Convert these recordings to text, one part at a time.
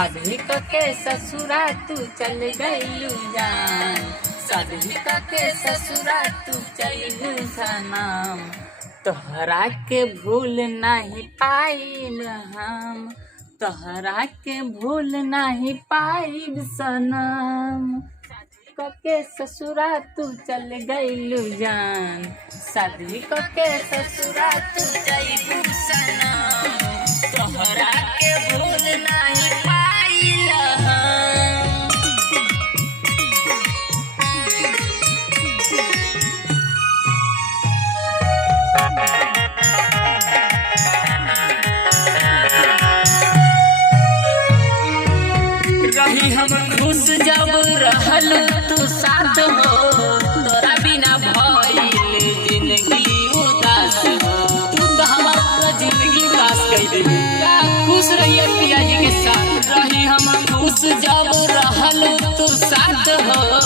शादी के ससुरा तू चल गइलू जान, शादी के ससुरा तू चल गइलू सनम। तोहरा के भूल नहीं पाइब हम, तोहरा के भूल नहीं पाइब सनम। के ससुरा तू चल गइलू जान, शादी के ससुरा तू चल सनम। तोहरा के भूल नहीं पाइल हम। रही हम खुश जब रहल तू साथ हो, तोरा बिना भइल जिंदगी उदास हो। तू तो हमारा जिंदगी उदास कर दे। खुश रहिए पिया जी के साथ। रही हम खुश जब रहल तू साथ हो,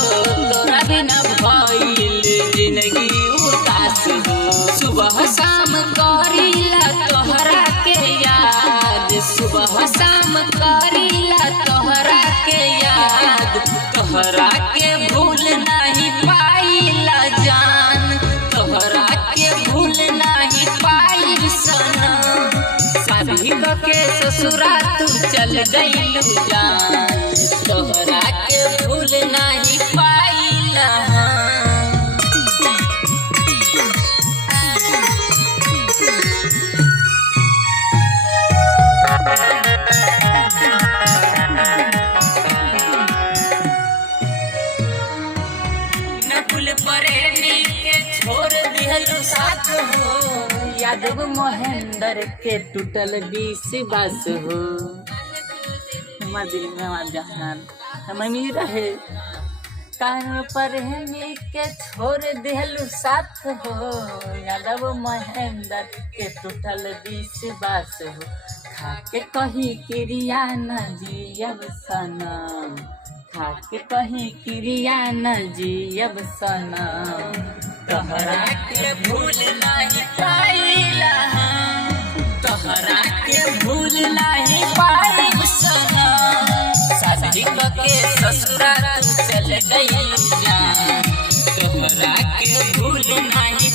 तोरा बिना भइल जिंदगी उदास हो। सुबह शाम करीला तोहरा के याद, सुबह शाम करीला तोहरा के याद। तोहरा के भूल नहीं पाइला जान, तोहरा के भूल नहीं पाइल सनम। शादी के ससुरा तू चल गइलू जान, तोहरा के भूल नहीं पाइला हम। नकुल प्रेमी के छोड़ दिहलू साथ हो, यादव महेंद्र के टूटल विश्वास हो। हमार दिल में हमार जहान मम्मी रहे। कान प्रेमी के छोड़ दिहलू साथ हो, यादव महेंद्र के टूटल विश्वास हो। खाके कहीं क्रिया न जियब सनम, खाके कहीं क्रिया न जियब सनम। तोहरा के भूल नहीं पाइला हम, तोहरा के भूल नहीं पाइब सनम। शादी के ससुरा तू चल गइलू जान, तोहरा के भूल नहीं